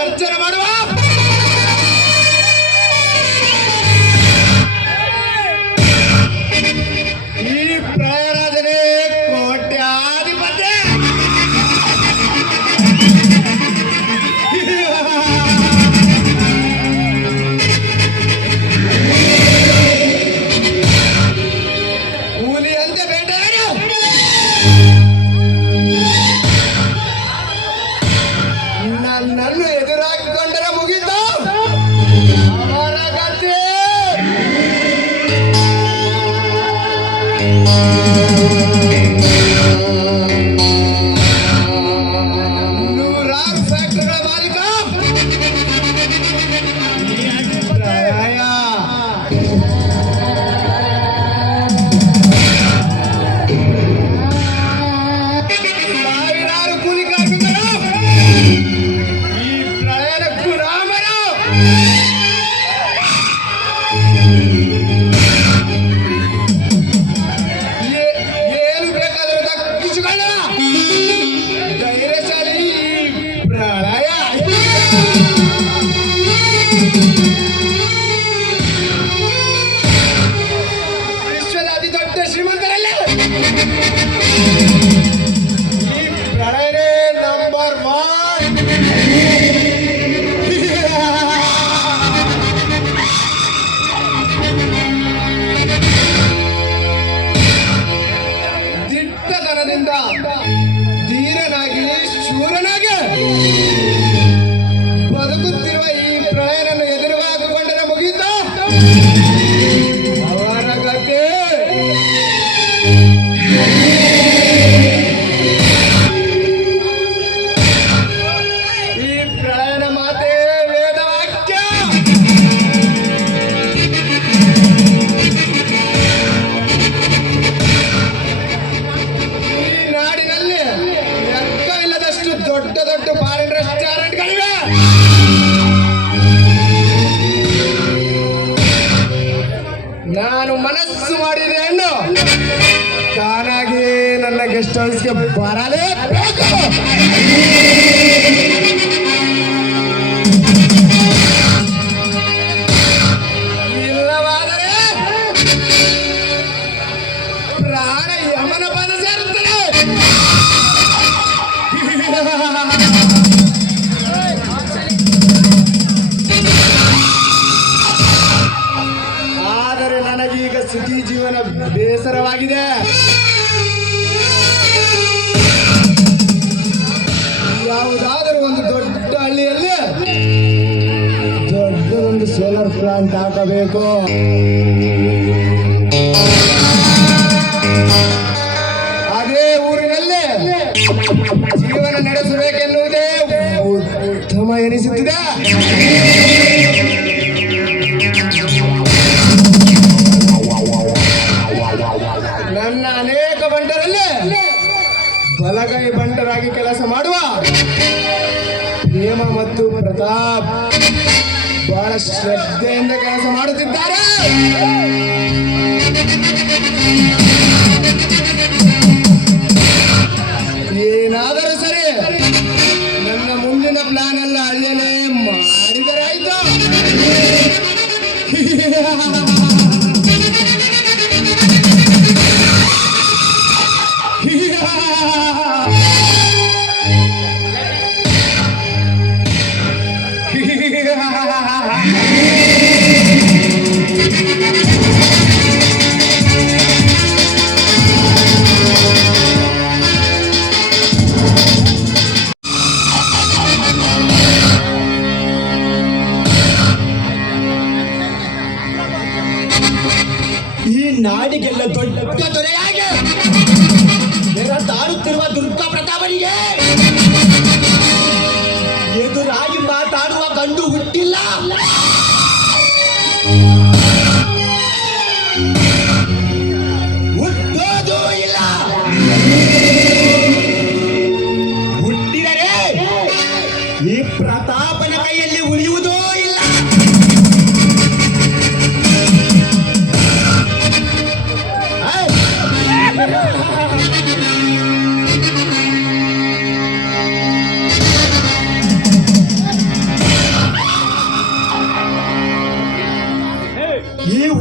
ಗರ್ಜನ ಮಾಡುವ ఈ ప్రయాణకు Rama Rao! Música stories के बाराले ಪ್ರಾಣ ಯಮನ ಬಂದ ಸೇರುತ್ತದೆ ವಿಶ್ರಾಂತಿ ಹಾಕಬೇಕು ಅದೇ ಊರಿನಲ್ಲೇ ಜೀವನ ನಡೆಸಲು ನಿನಗೆ? ಎದುರಾಗಿ ಮಾತಾಡುವ ಗಂಡು ಹುಟ್ಟಿಲ್ಲ?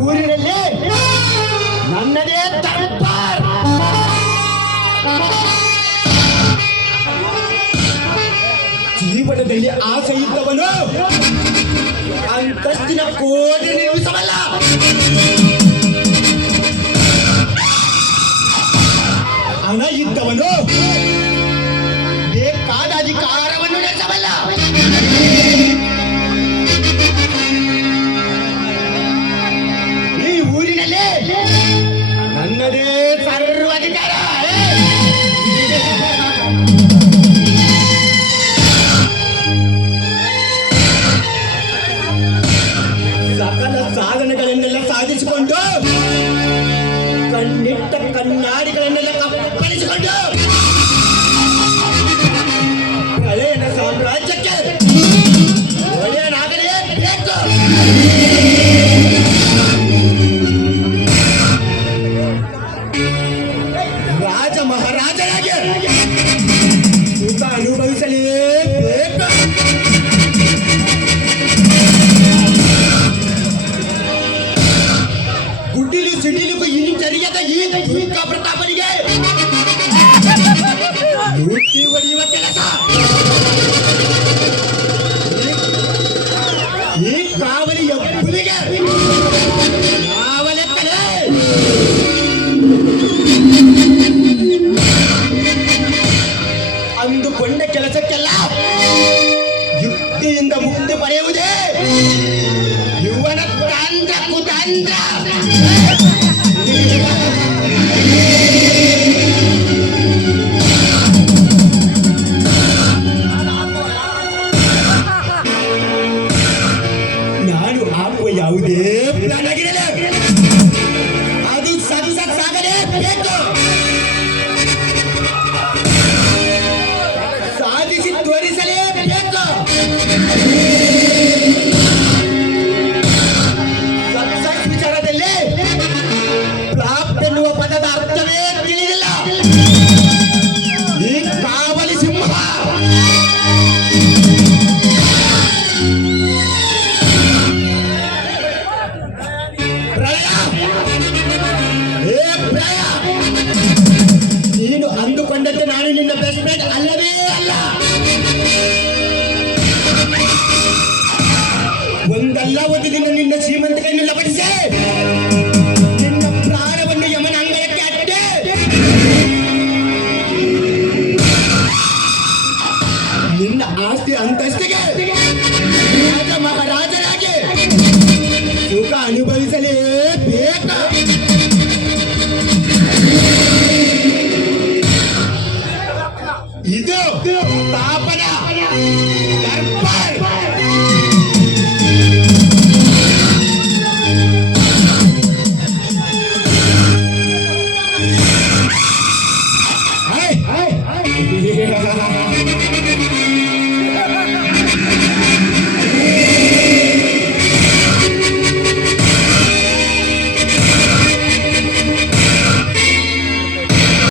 ಊರಿನಲ್ಲಿ ನನ್ನದೇ ತರುತ್ತಾರ ಜೀವನದಲ್ಲಿ ಆಸೆ ಇದ್ದವನು ಅಂತಸ್ತಿನ ಕೋಟಿ ನಿರ್ಮಿಸಬಲ್ಲ ಹಣ ಇದ್ದವನು ರಾಜ್ಯಕ್ಕೆ ಒಳ್ಳೆಯನಾಗಲೇ ಬೇಕು ರಾಜ ಮಹಾರಾಜನಾಗಿ ಊಟ ಅನುಭವಿಸಲಿ ಗುಡ್ಡಿಲು ಸಿಡಿಲಿಗೂ ಇನ್ನು ಜರಿಯದ ಈ ಪ್ರತಾಪನಿಗೆ ಕಲಾವಧಿಯಿಂದ ನಿನ್ನ ಶ್ರೀಮಂತಿಕೆಯನ್ನು ಲಭಿಸೆ ನಿನ್ನ ಪ್ರಾಣವನ್ನು ಯಮನ ಅಂಗಳಕ್ಕೆ ಅಟ್ಟೆ. ನಿನ್ನ ಆಸ್ತಿ ಅಂತಸ್ತಿಗೆ ರಾಜ ಮಹಾರಾಜರಾಗಿ ಸುಖ ಅನುಭವಿಸಲೇಬೇಕು.